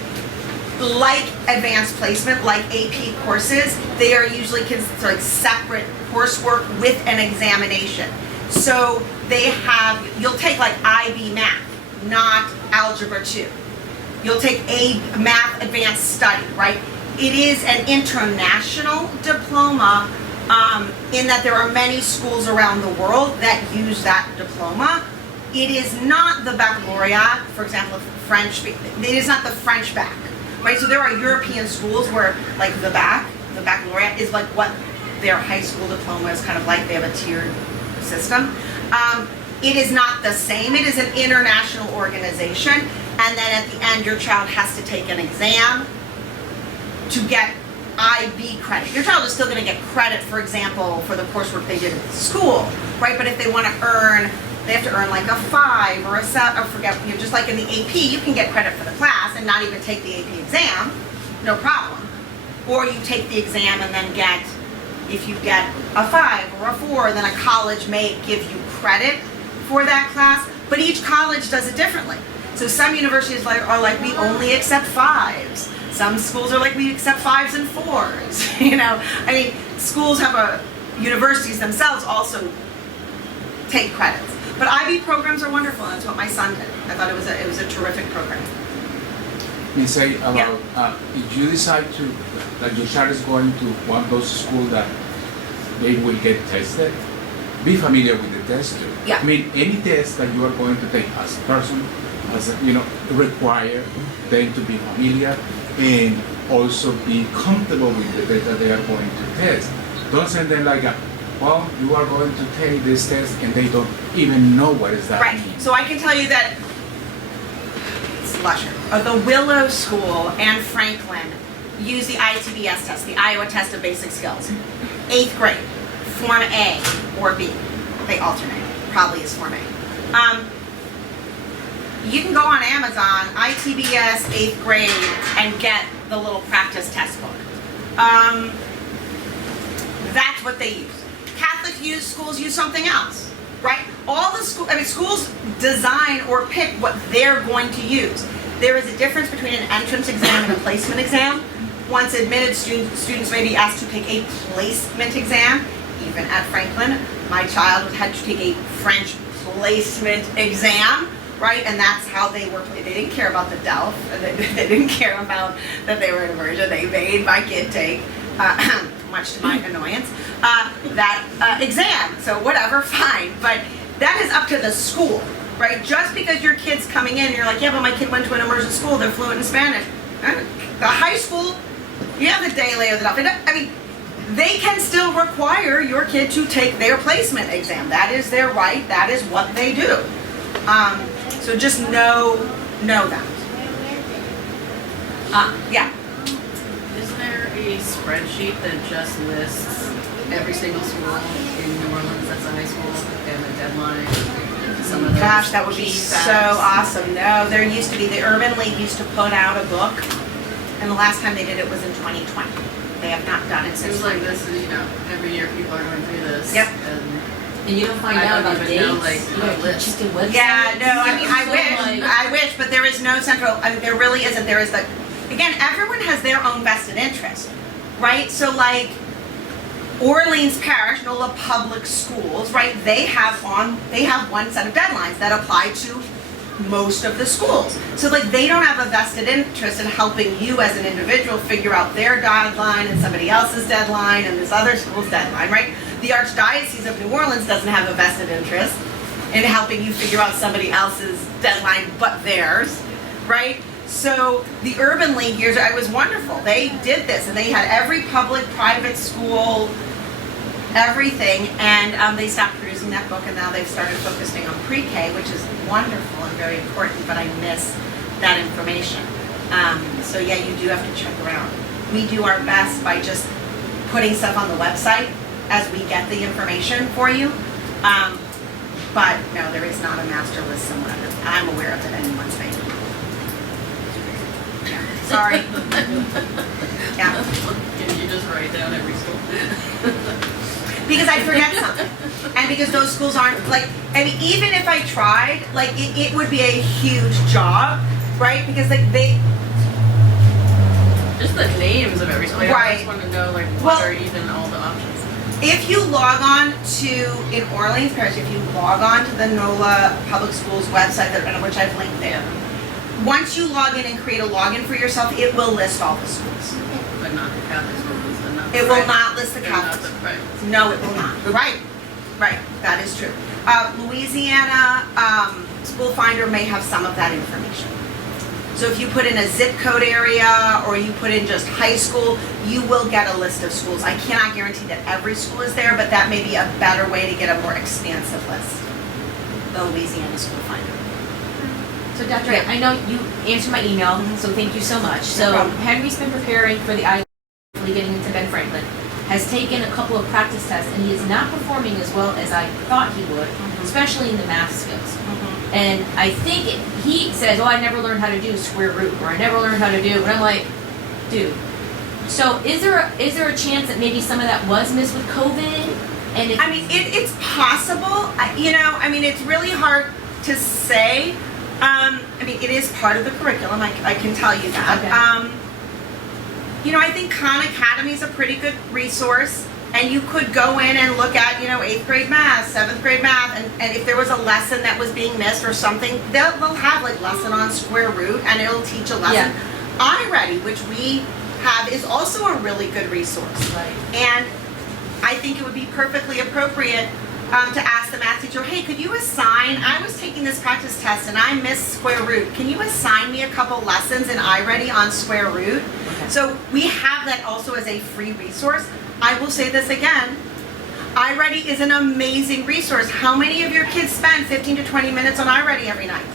like advanced placement, like AP courses, they are usually considered like separate coursework with an examination. So they have, you'll take like IB math, not algebra 2. You'll take a math advanced study, right? It is an international diploma in that there are many schools around the world that use that diploma. It is not the baccalaureate, for example, French, it is not the French bac, right? So there are European schools where like the baccalaureate is like what their high school diploma is kind of like. They have a tiered system. It is not the same. It is an international organization, and then at the end your child has to take an exam to get IB credit. Your child is still going to get credit, for example, for the coursework they did at the school, right? But if they want to earn, they have to earn like a 5 or a 7, or forget, you know, just like in the AP, you can get credit for the class and not even take the AP exam, no problem. Or you take the exam and then get, if you get a 5 or a 4, then a college may give you credit for that class, but each college does it differently. So some universities are like, we only accept 5s. Some schools are like, we accept 5s and 4s. You know, I mean, schools have universities themselves also take credits. But IB programs are wonderful, and that's what my son did. I thought it was a terrific program. You say about if you decide to, that your child is going to one of those schools that they will get tested, be familiar with the test too. Yeah. I mean, any test that you are going to take as a person, require them to be familiar and also be comfortable with the data they are going to test. Don't send them like, well, you are going to take this test and they don't even know what is that Right. mean. So I can tell you that the Willow School and Franklin use the ITBS test, the Iowa Test of Basic Skills. 8th grade, Form A or B. They alternate. Probably is Form A. You can go on Amazon, ITBS 8th grade, and get the little practice test book. That's what they use. Catholic schools use something else, right? All the schools design or pick what they're going to use. There is a difference between an entrance exam and a placement exam. Once admitted, students may be asked to take a placement exam. Even at Franklin, my child had to take a French placement exam, right? And that's how they were. They didn't care about the DELF. They didn't care about that they were in immersion. They made my kid take, much to my annoyance, that exam. So whatever, fine. But that is up to the school, right? Just because your kid's coming in and you're like, yeah, but my kid went to an immersion school, they're fluent in Spanish. The high school, you have the day later, I mean, they can still require your kid to take their placement exam. That is their right. That is what they do. So just know that. Yeah. Isn't there a spreadsheet that just lists every single school in New Orleans that's a high school and the deadline? Some of those Gosh, that would be so PSAPs? awesome. No, there used to be, the Urban League used to put out a book, and the last time they did it was in 2020. They have not done it It since. was like this, every year people are going through this. Yep. And you don't find I out don't about even dates. know, like, You don't the list. check the website. Yeah, no, I mean, So, I wish, but there is no central, there really isn't. There is again, everyone has their own vested interest, right? So like Orleans Parish, NOLA Public Schools, right? They have one set of deadlines that apply to most of the schools. So like they don't have a vested interest in helping you as an individual figure out their deadline and somebody else's deadline and this other school's deadline, right? The Archdiocese of New Orleans doesn't have a vested interest in helping you figure out somebody else's deadline but theirs, right? So the Urban League years, it was wonderful. They did this and they had every public, private school, everything, and they stopped producing that book and now they've started focusing on pre-K, which is wonderful and very important, but I miss that information. So yeah, you do have to check around. We do our best by just putting stuff on the website as we get the information for you. But no, there is not a master list somewhere that I'm aware of that anyone's making. Yeah. Sorry. Yeah. Can you just write down every school? Because I forget something. And because those schools aren't, like, I mean, even if I tried, like, it would be a huge job, right? Because, like, they... Just the names of every school. Like, Right. I just want to know, like, what Well, are even all the options? If you log on to, in Orleans Parish, if you log on to the NOLA Public Schools website, which I've linked there, once you log in and create a login for yourself, it will list all the schools. But not the Catholic schools and not the It will private- not list the and not Catholic the private. No, it will not. Right, right, that is true. Louisiana School Finder may have some of that information. So if you put in a zip code area or you put in just high school, you will get a list of schools. I cannot guarantee that every school is there, but that may be a better way to get a more expansive list. The Louisiana School Finder. So Dr. Yeah. I know you answered my email, so thank you so much. So problem. Henry's been preparing for the ISL, getting into Ben Franklin, has taken a couple of practice tests, and he is not performing as well as I thought he would, especially in the math skills. And I think he says, oh, I never learned how to do square root, or I never learned how to do, and I'm like, dude. So is there a chance that maybe some of that was missed with COVID? And I mean, it's possible. I mean, it's really hard to say. I mean, it is part of the curriculum. I can tell you that. Okay. I think Khan Academy is a pretty good resource, and you could go in and look at, 8th grade math, 7th grade math, and if there was a lesson that was being missed or something, they'll have like lesson on square root, and it'll teach a lesson. Yeah. iReady, which we have, is also a really good resource. Right. And I think it would be perfectly appropriate to ask the math teacher, hey, could you assign, I was taking this practice test and I missed square root. Can you assign me a couple lessons in iReady on square root? Okay. So we have that also as a free resource. I will say this again, iReady is an amazing resource. How many of your kids spend 15 to 20 minutes on iReady every night?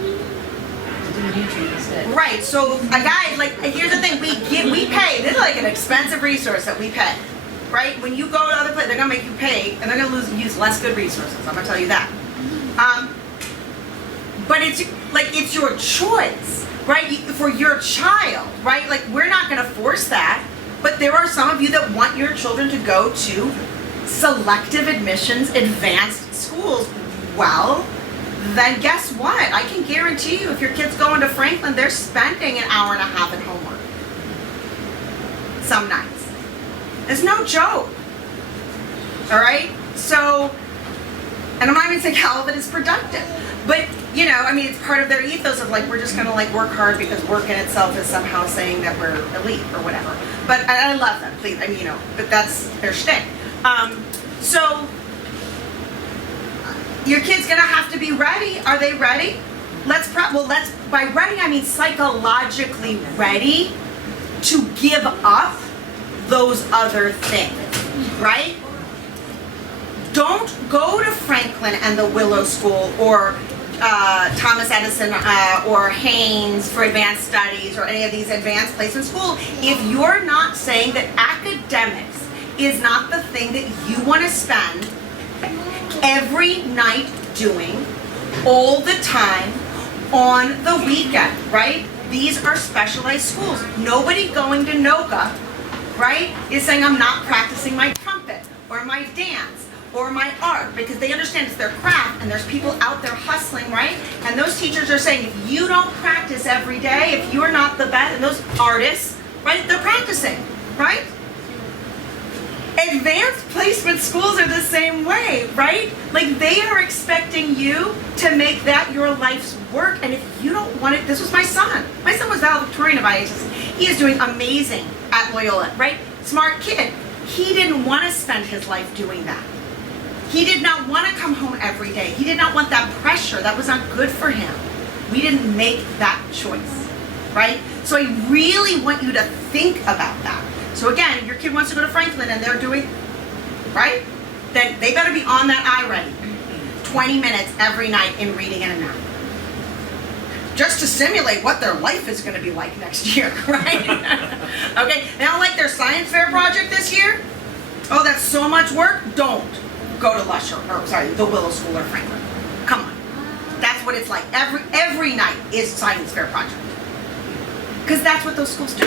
Do YouTube instead. Right, so a guy, like, here's the thing, we pay, this is like an expensive resource that we pay, right? When you go to other places, they're gonna make you pay, and they're gonna use less good resources, I'm gonna tell you that. But it's your choice, right? For your child, right? Like, we're not gonna force that, but there are some of you that want your children to go to selective admissions, advanced schools. Well, then guess what? I can guarantee you if your kid's going to Franklin, they're spending an hour and a half in homework. Some nights. It's no joke. All right? So, and I'm not even saying all of it is productive. But, I mean, it's part of their ethos of like, we're just going to like work hard because work in itself is somehow saying that we're elite or whatever. But I love them, please. I mean, but that's their shtick. So, your kid's gonna have to be ready. Are they ready? By ready, I mean psychologically ready to give up those other things, right? Don't go to Franklin and the Willow School or Thomas Edison or Haynes for advanced studies or any of these advanced placement schools if you're not saying that academics is not the thing that you want to spend every night doing, all the time, on the weekend, right? These are specialized schools. Nobody going to NOGA, right, is saying I'm not practicing my trumpet or my dance or my art because they understand it's their craft and there's people out there hustling, right? And those teachers are saying if you don't practice every day, if you're not the best, and those artists, right, they're practicing, right? Advanced placement schools are the same way, right? Like they are expecting you to make that your life's work. And if you don't want it, this was my son. My son was valedictorian of IHS. He is doing amazing at Loyola, right? Smart kid. He didn't want to spend his life doing that. He did not want to come home every day. He did not want that pressure. That was not good for him. We didn't make that choice, right? So I really want you to think about that. So again, your kid wants to go to Franklin and they're doing, right? Then they better be on that iReady. 20 minutes every night in reading and in math. Just to simulate what their life is going to be like next year, right? Okay, now like their science fair project this year, oh, that's so much work. Don't go to the Willow School or Franklin. Come on. That's what it's like. Every night is science fair project. Because that's what those schools do.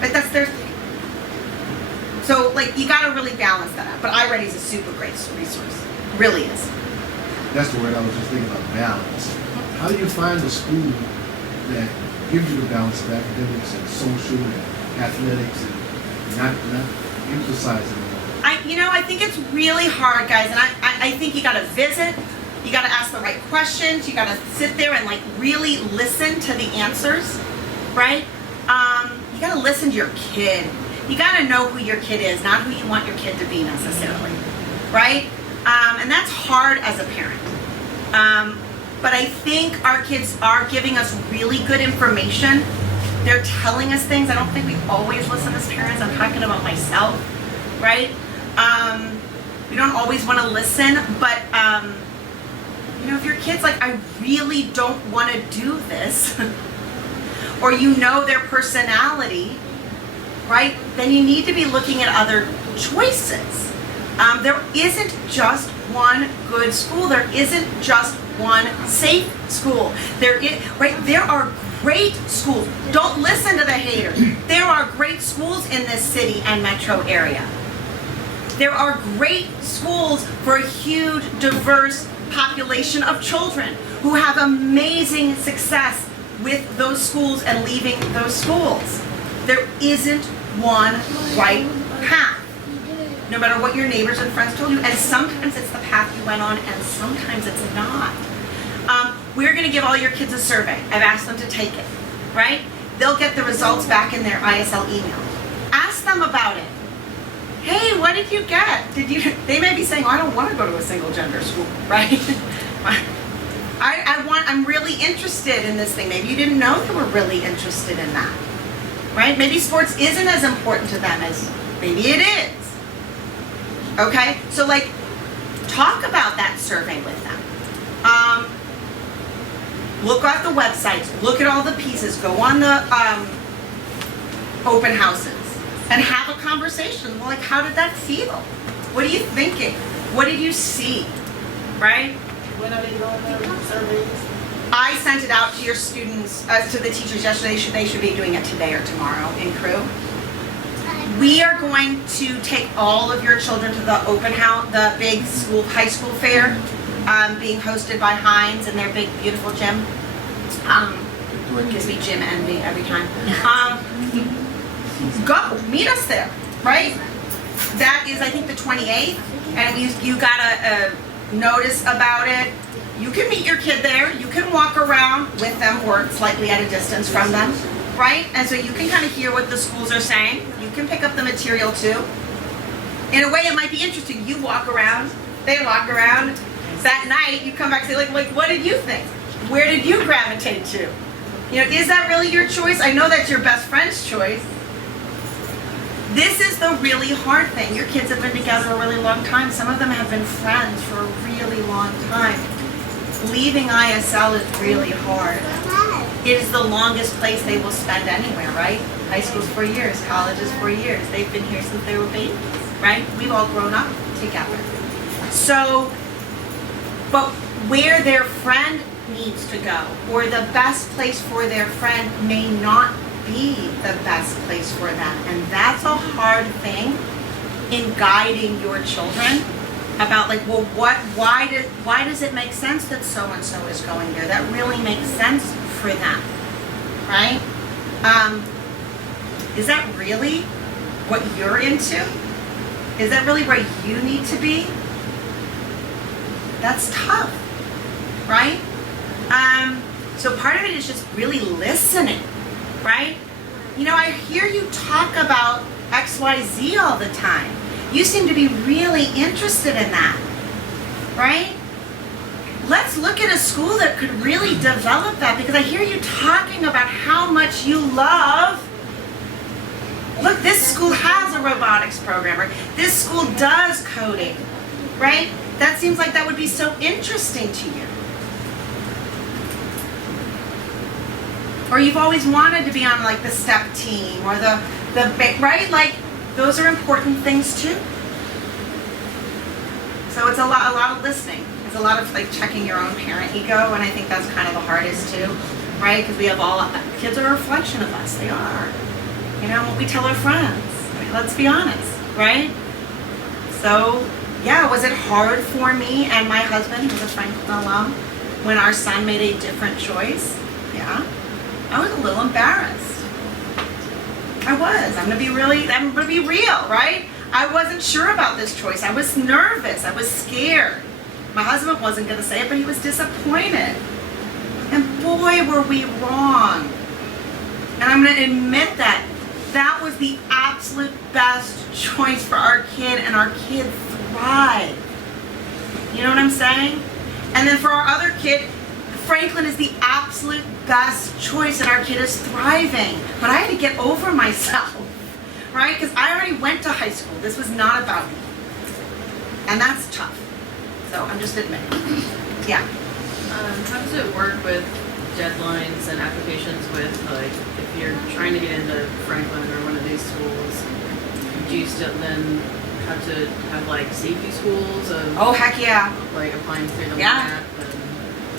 Right? That's their thing. So like you gotta really balance that out. But iReady is a super great resource. Really is. That's the word I was just thinking about, balance. How do you find a school that gives you the balance of academics and social and athletics and not emphasizing it? I think it's really hard, guys, and I think you gotta visit, you gotta ask the right questions, you gotta sit there and like really listen to the answers, right? You gotta listen to your kid. You gotta know who your kid is, not who you want your kid to be necessarily, right? And that's hard as a parent. But I think our kids are giving us really good information. They're telling us things. I don't think we always listen as parents. I'm talking about myself, right? We don't always want to listen, but if your kid's like, I really don't want to do this, or their personality, right? Then you need to be looking at other choices. There isn't just one good school. There isn't just one safe school. There are great schools. Don't listen to the haters. There are great schools in this city and metro area. There are great schools for a huge, diverse population of children who have amazing success with those schools and leaving those schools. There isn't one right path, no matter what your neighbors and friends told you. And sometimes it's the path you went on, and sometimes it's not. We're going to give all your kids a survey. I've asked them to take it, right? They'll get the results back in their ISL email. Ask them about it. Hey, what did you get? They may be saying, oh, I don't want to go to a single gender school, right? I'm really interested in this thing. Maybe you didn't know they were really interested in that, right? Maybe sports isn't as important to them as maybe it is. Okay, so like, talk about that survey with them. Look at the websites, look at all the pieces, go on the open houses, and have a conversation. Well, like, how did that feel? What are you thinking? What did you see? Right? When are they doing the surveys? I sent it out to your students, to the teachers yesterday. They should be doing it today or tomorrow in crew. We are going to take all of your children to the open house, the big high school fair, being hosted by Heinz in their big, beautiful gym. Gives me gym envy every time. Go, meet us there, right? That is, I think, the 28th, and you got a notice about it. You can meet your kid there. You can walk around with them or slightly at a distance from them, right? And so you can kind of hear what the schools are saying. You can pick up the material too. In a way, it might be interesting. You walk around, they walk around. That night, you come back and say, like, what did you think? Where did you gravitate to? Is that really your choice? I know that's your best friend's choice. This is the really hard thing. Your kids have been together a really long time. Some of them have been friends for a really long time. Leaving ISL is really hard. It is the longest place they will spend anywhere, right? High school's 4 years, college is 4 years. They've been here since they were babies, right? We've all grown up together. So, but where their friend needs to go, or the best place for their friend may not be the best place for them. And that's a hard thing in guiding your children about, like, well, why does it make sense that so-and-so is going there? That really makes sense for them, right? Is that really what you're into? Is that really where you need to be? That's tough, right? So part of it is just really listening, right? You know, I hear you talk about XYZ all the time. You seem to be really interested in that, right? Let's look at a school that could really develop that, because I hear you talking about how much you love. Look, this school has a robotics program, or this school does coding, right? That seems like that would be so interesting to you. Or you've always wanted to be on like the STEP team or the right? Like those are important things too. So it's a lot of listening. It's a lot of like checking your own parent ego, and I think that's kind of the hardest too, right? Because we have kids are a reflection of us. They are. You know, what we tell our friends. I mean, let's be honest, right? So, yeah, was it hard for me and my husband, who's a Franklin alum, when our son made a different choice? Yeah. I was a little embarrassed. I was. I'm gonna be real, right? I wasn't sure about this choice. I was nervous. I was scared. My husband wasn't gonna say it, but he was disappointed. And boy, were we wrong. And I'm gonna admit that. That was the absolute best choice for our kid, and our kid thrived. You know what I'm saying? And then for our other kid, Franklin is the absolute best choice, and our kid is thriving. But I had to get over myself, right? Because I already went to high school. This was not about me. And that's tough. So I'm just admitting. Yeah. How does it work with deadlines and applications with, like, if you're trying to get into Franklin or one of these schools, do you still then have to have, like, safety schools of, Oh, heck yeah. like, applying through the Yeah. map and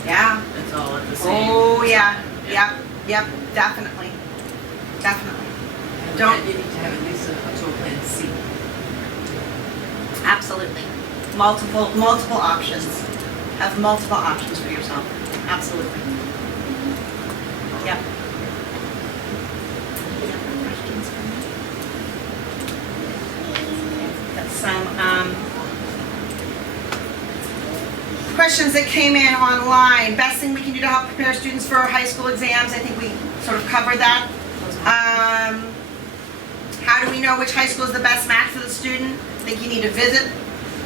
Yeah. it's all at the same Oh, yeah. time? Yep. Definitely. Definitely. And Don't- you need to have at least a tool plan C. Absolutely. Multiple options. Have multiple options for yourself. Absolutely. Yep. Any other questions for me? Got some questions that came in online. Best thing we can do to help prepare students for high school exams. I think we sort of covered that. How do we know which high school is the best match for the student? I think you need to visit.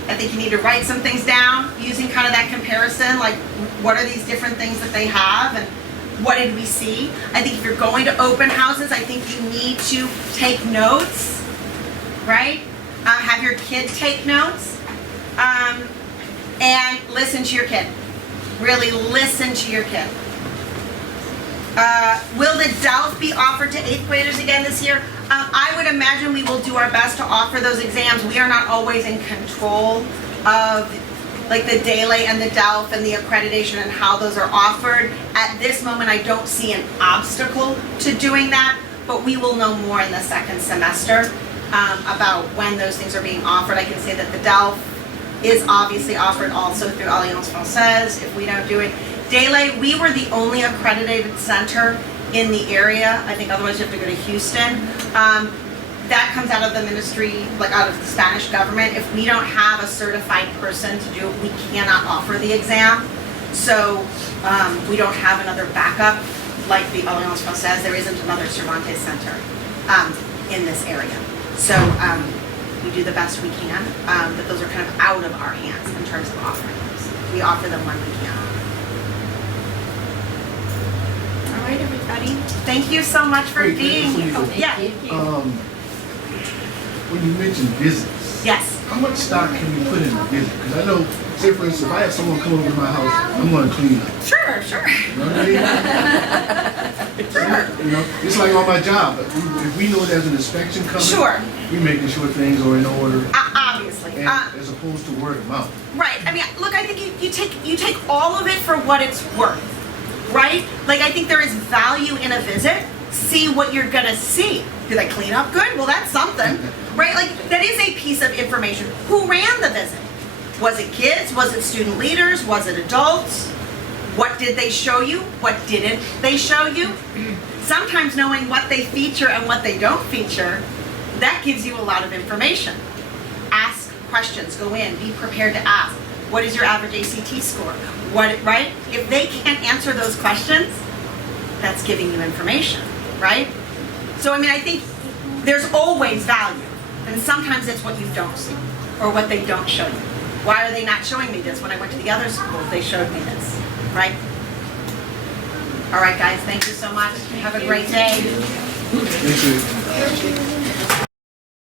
I think you need to write some things down using kind of that comparison, like what are these different things that they have and what did we see? I think if you're going to open houses, I think you need to take notes, right? Have your kid take notes and listen to your kid. Really listen to your kid. Will the DELF be offered to 8th graders again this year? I would imagine we will do our best to offer those exams. We are not always in control of like the DALE and the DELF and the accreditation and how those are offered. At this moment, I don't see an obstacle to doing that, but we will know more in the second semester about when those things are being offered. I can say that the DELF is obviously offered also through Alliance Française if we don't do it. DALE, we were the only accredited center in the area. I think otherwise you have to go to Houston. That comes out of the ministry, like out of the Spanish government. If we don't have a certified person to do it, we cannot offer the exam. So we don't have another backup like the Alliance Française. There isn't another Cervantes Center in this area. So we do the best we can, but those are kind of out of our hands in terms of offering those. We offer them when we can. All right, everybody. Thank you so much for Wait, being here. before you Oh, go. yeah. When you mention visits, Yes. how much stock can you put in a visit? Because I know, say for instance, if I have someone come over to my house, I'm going to clean up. Sure. You know what I mean? Sure. You know, it's like on my job. If we know there's an inspection coming, Sure. we're making sure things are in order, Obviously. and as opposed to word of mouth. Right. I mean, look, I think you take all of it for what it's worth, right? Like, I think there is value in a visit. See what you're gonna see. Do they clean up good? Well, that's something, right? Like, that is a piece of information. Who ran the visit? Was it kids? Was it student leaders? Was it adults? What did they show you? What didn't they show you? Sometimes knowing what they feature and what they don't feature, that gives you a lot of information. Ask questions, go in, be prepared to ask. What is your average ACT score? What, right? If they can't answer those questions, that's giving you information, right? So I mean, I think there's always value, and sometimes it's what you don't see, or what they don't show you. Why are they not showing me this? When I went to the other schools, they showed me this, right? All right, guys, thank you so much. Have a great day. Thank you.